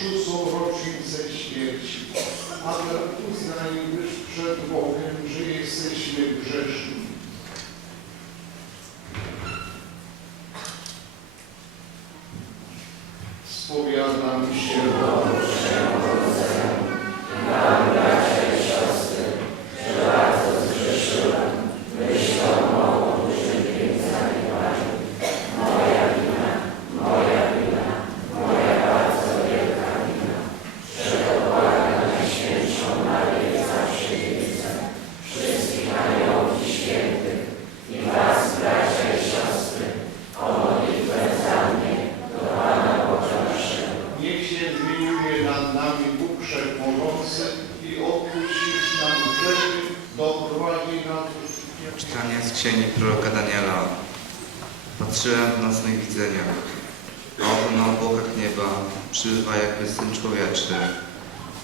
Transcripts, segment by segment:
justos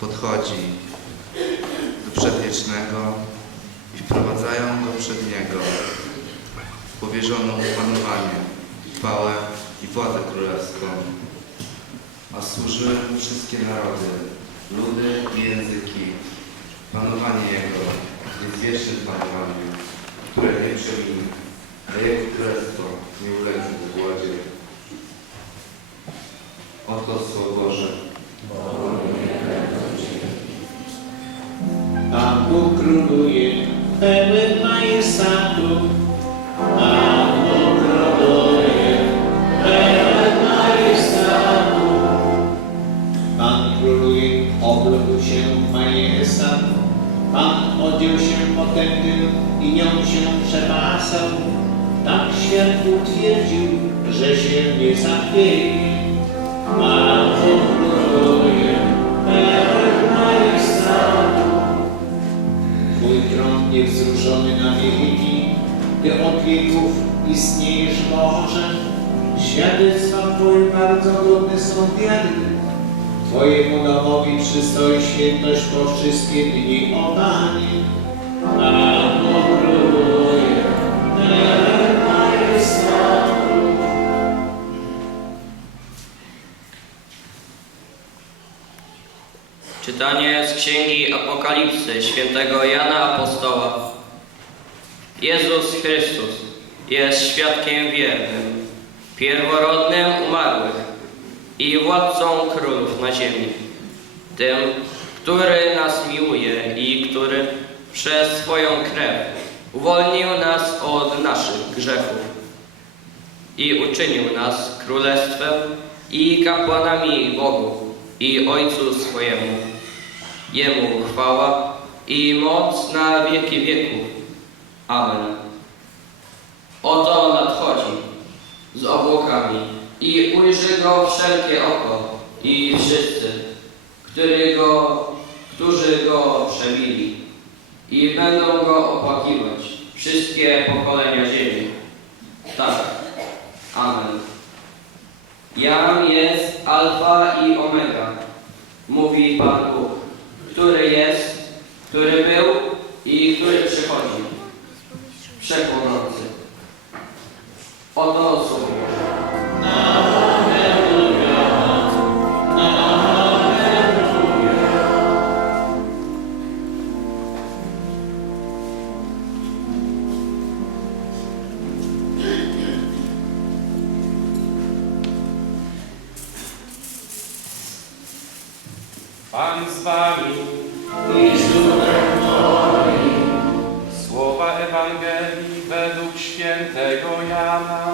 Podchodzi do Przedwiecznego i wprowadzają Go przed Niego. Powierzono Mu panowanie, chwałę i władzę królewską. A służyły Mu wszystkie narody, ludy i języki. Panowanie Jego jest wiecznym panowaniem, które nie przeminie, a Jego królestwo nie ulegnie zgładzie. Oto Słowo Boże. Pan Bóg króluje, pełen majestatu. Pan Bóg króluje, pełen majestatu. Pan króluje, oblógł się majestat. Pan odjął się potęgą i nią się przepasał. Tak świat utwierdził, że się nie zachwieje. Pan pełen majestatu. Twój tron jest wzruszony na wieki, Ty od wieków istniejesz Boże. Świadectwa Twoje bardzo godne są wiary. Twojemu domowi przystoi świętość po wszystkie dni, o. Czytanie z Księgi Apokalipsy świętego Jana Apostoła. Jezus Chrystus jest świadkiem wiernym, pierworodnym umarłych i władcą królów na ziemi. Tym, który nas miłuje i który przez swoją krew uwolnił nas od naszych grzechów i uczynił nas królestwem i kapłanami Bogu i Ojcu swojemu. Jemu chwała i moc na wieki wieków. Amen. Oto nadchodzi z obłokami i ujrzy go wszelkie oko i wszyscy, który go, którzy go przebili i będą go opłakiwać wszystkie pokolenia ziemi. Tak. Amen. Jam jest Alfa i Omega, mówi Pan Bóg, który jest, który był i który przychodzi. Wszechmogący. Oto słowo Boże. Pan z wami. Słowa Ewangelii według świętego Jana.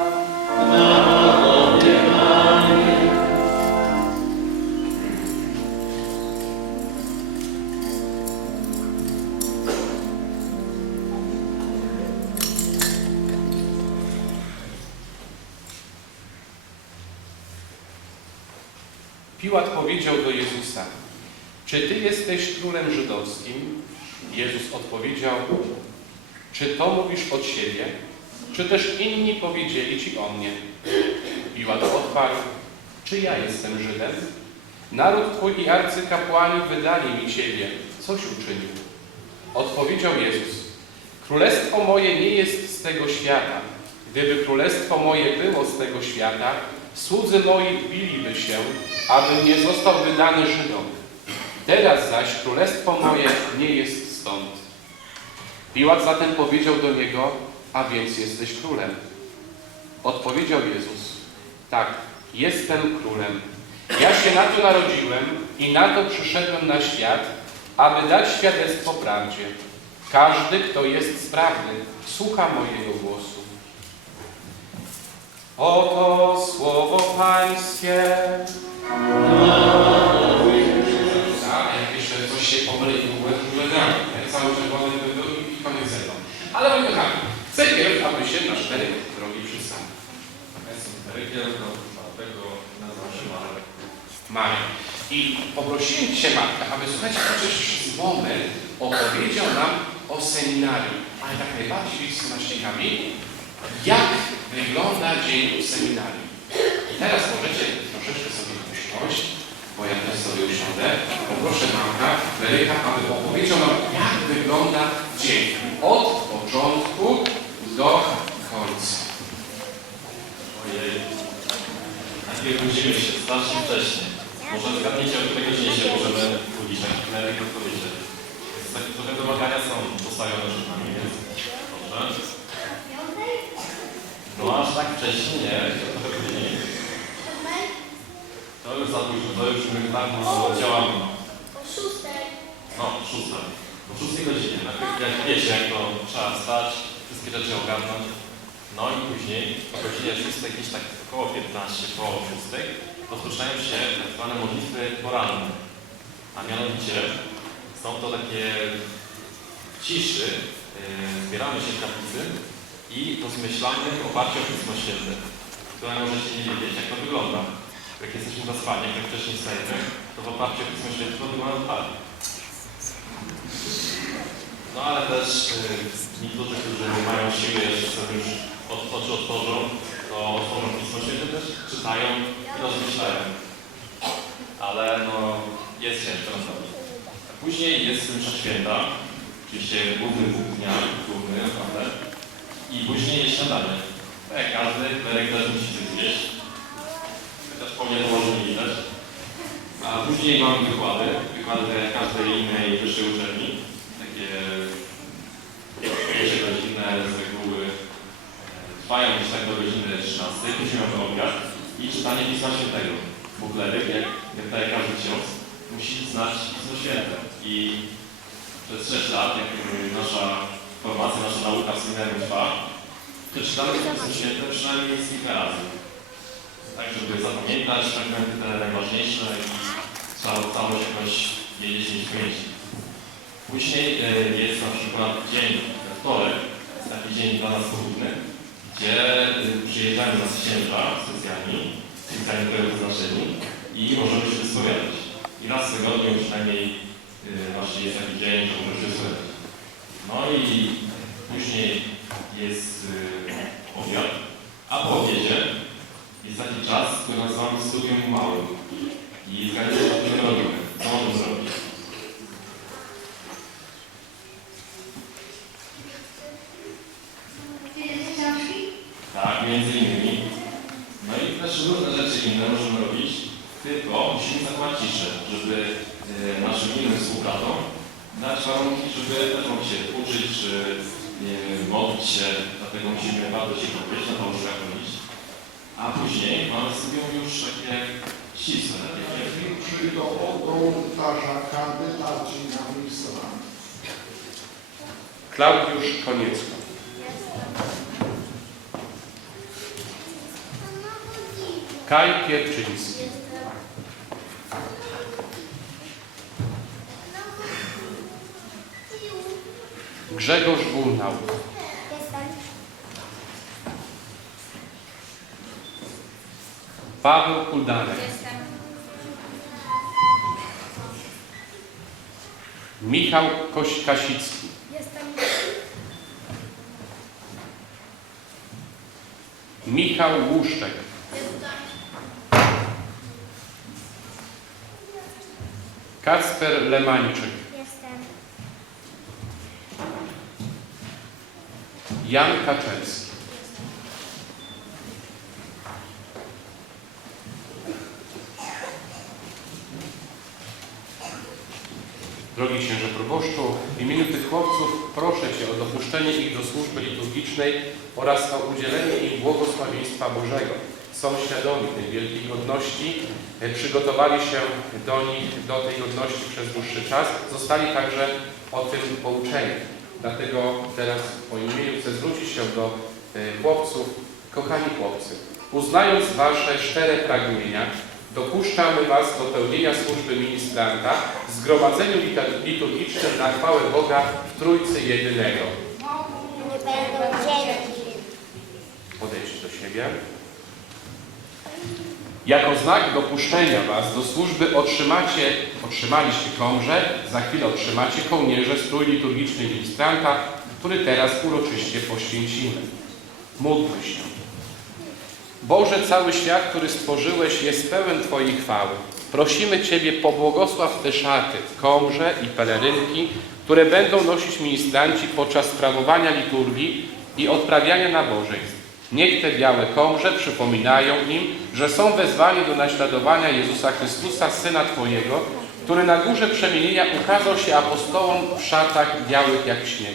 Czy Ty jesteś królem żydowskim? Jezus odpowiedział, czy to mówisz od siebie, czy też inni powiedzieli Ci o mnie? Piłat odparł, czy ja jestem Żydem? Naród Twój i arcykapłani wydali mi Ciebie. Coś uczynił. Odpowiedział Jezus, Królestwo moje nie jest z tego świata. Gdyby królestwo moje było z tego świata, słudzy moi biliby się, aby nie został wydany Żydom. Teraz zaś królestwo moje nie jest stąd. Piłat zatem powiedział do niego, a więc jesteś królem. Odpowiedział Jezus, tak, jestem królem. Ja się na to narodziłem i na to przyszedłem na świat, aby dać świadectwo prawdzie. Każdy, kto jest sprawny, słucha mojego głosu. Oto słowo Pańskie. Aby się nasz Eryk drogi Marek. Maria. I poprosiłem Cię, Marta, aby słuchajcie, chociaż przez moment opowiedział nam o seminarium, ale tak najbardziej z naścigami, jak wygląda dzień w seminarium. I teraz możecie troszeczkę sobie usiąść, bo ja też sobie usiądę. Poproszę Marka, Eryka, aby opowiedział nam, jak wygląda dzień od początku do końca. Ojej. Najpierw budzimy się strasznie wcześnie. Może zgadniecie, o której godzinie się możemy budzić, tak na jakiej odpowiedzi. Więc takie trochę wymagania są postawione przed nami, więc dobrze. No aż tak wcześnie nie, to trochę później. To już za późno, to już my tak no, działamy. No, szósta. O szóstej godzinie. Jak wiecie, jak to trzeba wstać, wszystkie rzeczy ogarnąć. No i później o godzinie 6, gdzieś tak około 15 po 6, rozpoczynają się tak zwane modlitwy poranne. A mianowicie są to takie ciszy, yy, zbieramy się w kaplicy i rozmyślamy w oparciu o Pismo Święte, które możecie nie wiedzieć, jak to wygląda. Jak jesteśmy zaspani, jak wcześniej stajemy, to w oparciu o Pismo Święte to wygląda tak. No ale też niektórzy, którzy nie mają siły jeszcze sobie już od, oczy otworzą, to otworzą Pismo Święte też, czytają i rozmyślają. Ale no, jest ciężko naprawdę. A Później jest msza święta, oczywiście główny punkt dnia, główny naprawdę. I później jest śniadanie. Tak każdy, Berek też musi coś zjeść. Chociaż po mnie to nie widać. A później mamy wykłady. Wykłady tak każdej innej wyższej uczelni. Takie pierwsze godzinne z reguły e, trwają gdzieś tak do godziny 13. Później mamy obiad i czytanie Pisma Świętego. Bukleryk, jak, jak daje każdy ksiądz, musi znać Pismo Święte. I przez 6 lat, jak nasza formacja, nasza nauka w seminarium trwa, przeczytamy Pismo Święte przynajmniej z kilka razy. Tak, żeby zapamiętać fragmenty te najważniejsze i trzeba całość jakoś wiedzieć w pamięci. Później y, jest na przykład dzień wtorek, jest taki dzień dla nas pochówny, gdzie y, przyjeżdżają nas księża specjalni, specjalnie które wyznaczeni i możemy się wyspowiadać. I raz w tygodniu przynajmniej y, właśnie jest taki dzień, że możemy się wyspowiadać. No i później jest y, obiad, a po obiedzie jest taki czas, który nazywamy studium małym. I zgadnijcie, co my robimy. Co możemy zrobić? Tak, między innymi. No i też różne rzeczy inne możemy robić, tylko musimy zachować ciszę, żeby e, naszym innym współbratom dać warunki, żeby też mogli się uczyć, czy nie wiem, modlić się, dlatego musimy bardzo cicho być, na to łóżka chodzić. A później mamy sobie już takie ścisłe, takie Czy do ołtarza kandydaci na ministra? Klaudiusz Koniecko. Kaj Pierczyński. Grzegorz Gumnał. Paweł Kuldanek. Michał Koś-Kasicki. Michał Łuszczek. Kacper Lemańczyk. Jan Kaczewski. Chłopców proszę Cię o dopuszczenie ich do służby liturgicznej oraz o udzielenie im błogosławieństwa Bożego. Są świadomi tej wielkiej godności, e, przygotowali się do nich, do tej godności przez dłuższy czas, zostali także o tym pouczeni. Dlatego teraz w moim imieniu chcę zwrócić się do e, chłopców, kochani chłopcy. Uznając Wasze szczere pragnienia, dopuszczamy Was do pełnienia służby ministranta w zgromadzeniu liturgicznym na chwałę Boga w Trójcy Jedynego. Podejdźcie do siebie. Jako znak dopuszczenia Was do służby otrzymacie, otrzymaliście komrze, za chwilę otrzymacie kołnierze strój liturgiczny ministranta, który teraz uroczyście poświęcimy. Módlmy się. Boże, cały świat, który stworzyłeś, jest pełen Twojej chwały. Prosimy Ciebie, pobłogosław te szaty, komrze i pelerynki, które będą nosić ministranci podczas sprawowania liturgii i odprawiania nabożeństw. Niech te białe komrze przypominają im, że są wezwani do naśladowania Jezusa Chrystusa, Syna Twojego, który na górze przemienienia ukazał się apostołom w szatach białych jak śnieg.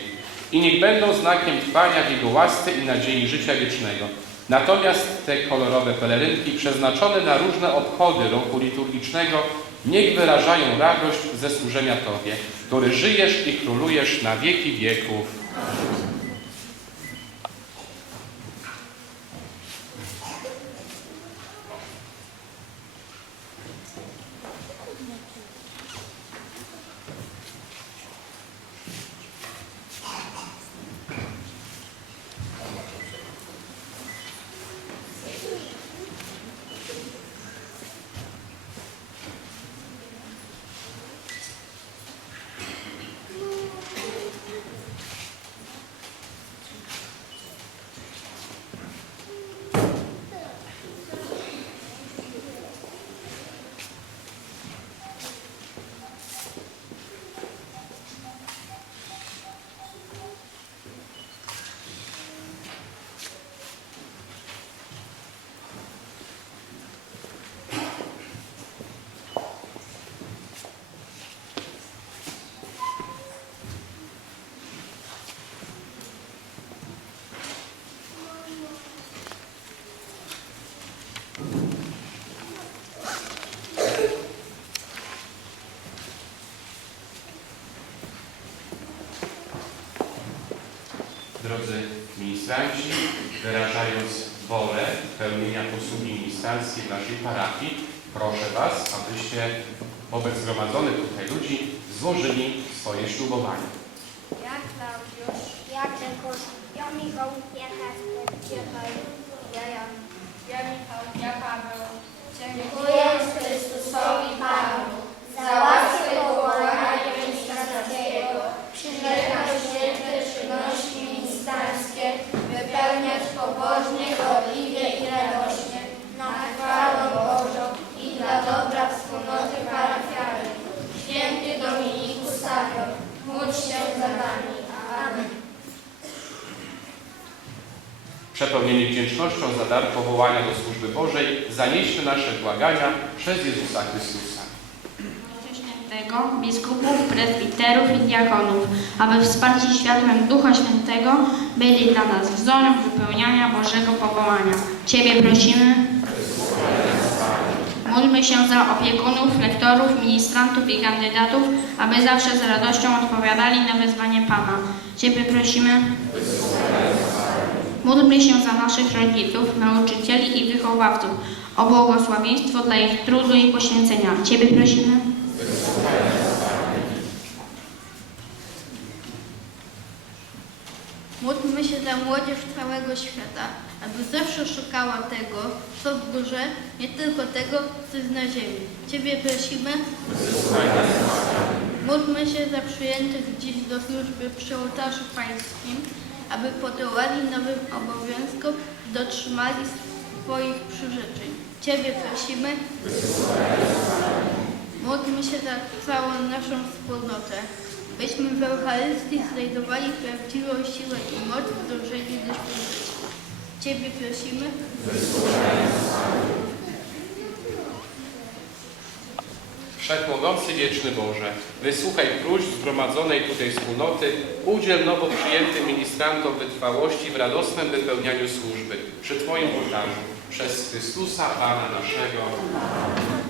I niech będą znakiem trwania w Jego łasce i nadziei życia wiecznego. Natomiast te kolorowe pelerynki przeznaczone na różne obchody roku liturgicznego niech wyrażają radość ze służenia Tobie, który żyjesz i królujesz na wieki wieków. Drodzy ministranci, wyrażając wolę pełnienia posługi ministranckiej w naszej parafii, proszę Was, abyście wobec zgromadzonych tutaj ludzi złożyli swoje ślubowanie. Ja Klaudiusz. Ja Grzegorz. Ja Michał. Ja Kasper. Ja Paweł. Ja Jan. Ja Michał. Ja Paweł. Dziękuję Chrystusowi Panu za łaskę powołania ministranckiego. Przyrzekam święte czynności ministranckie wypełniać pobożnie, gorliwie i radośnie na chwałę Bożą i dla dobra wspólnoty parafialnej. Święty Dominiku Savio, módl się za nami. Amen. Przepełnieni wdzięcznością za dar powołania do służby Bożej, zanieśmy nasze błagania przez Jezusa Chrystusa. Świętego, biskupów, prezbiterów i diakonów, aby wsparci światłem Ducha Świętego byli dla nas wzorem wypełniania Bożego powołania. Ciebie prosimy. Módlmy się za opiekunów, lektorów, ministrantów i kandydatów, aby zawsze z radością odpowiadali na wezwanie Pana. Ciebie prosimy. Módlmy się za naszych rodziców, nauczycieli i wychowawców o błogosławieństwo dla ich trudu i poświęcenia. Ciebie prosimy. Módlmy się za młodzież całego świata, aby zawsze szukała tego, co w górze, nie tylko tego, co jest na ziemi. Ciebie prosimy. Módlmy się za przyjętych dziś do służby przy ołtarzu pańskim, aby podołali nowym obowiązkom, dotrzymali swoich przyrzeczeń. Ciebie prosimy. Módlmy się za całą naszą wspólnotę, byśmy w Eucharystii znajdowali prawdziwą siłę i moc w dążeniu do śmierci. Ciebie prosimy. Wysłuchaj Wszechmogący wieczny Boże, wysłuchaj próśb zgromadzonej tutaj wspólnoty, udziel nowo przyjętym ministrantom wytrwałości w radosnym wypełnianiu służby przy Twoim ołtarzu przez Chrystusa Pana naszego.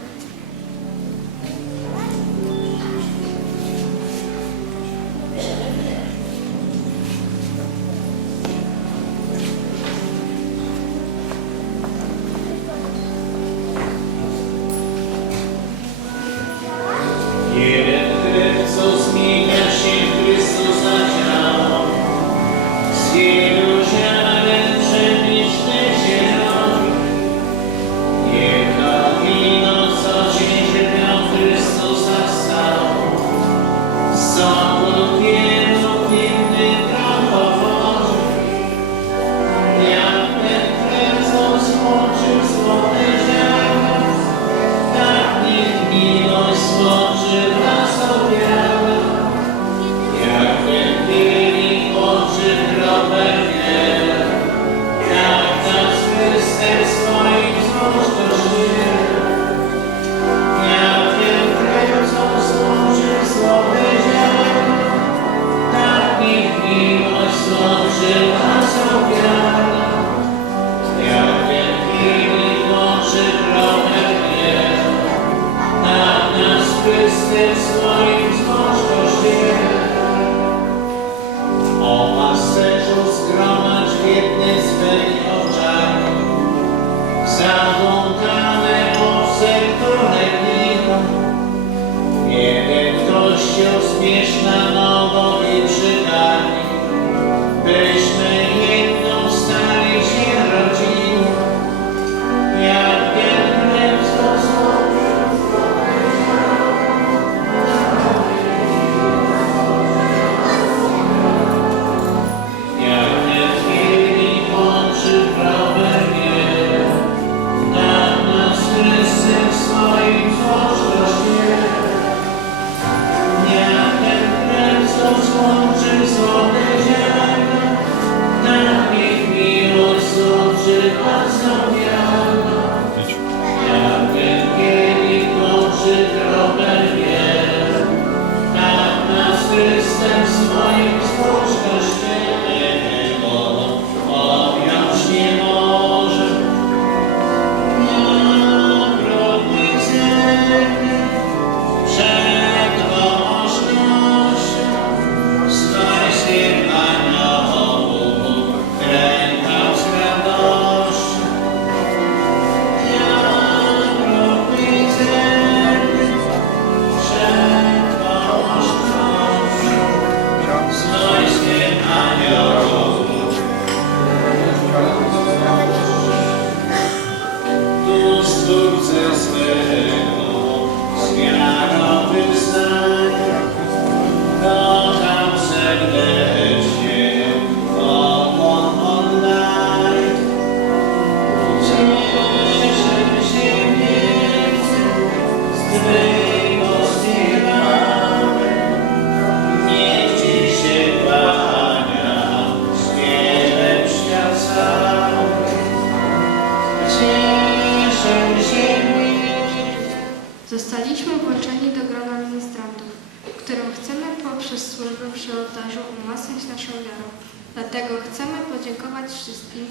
służbę przy ołtarzu umacniać naszą wiarę. Dlatego chcemy podziękować wszystkim,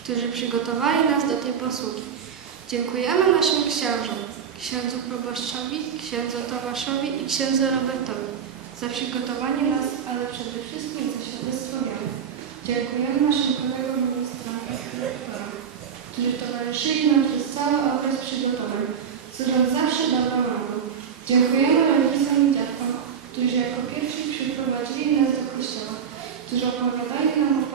którzy przygotowali nas do tej posługi. Dziękujemy naszym księżom, księdzu proboszczowi, księdzu Tomaszowi i księdzu Robertowi za przygotowanie nas, ale przede wszystkim za świadectwo wiary. Dziękujemy naszym kolegom ministrom i dyrektorom, którzy towarzyszyli nam przez cały okres przygotowań, służąc zawsze dobrą radą. Dziękujemy rodzicom i dziadkom którzy jako pierwsi przyprowadzili nas do Kościoła, którzy opowiadali nam o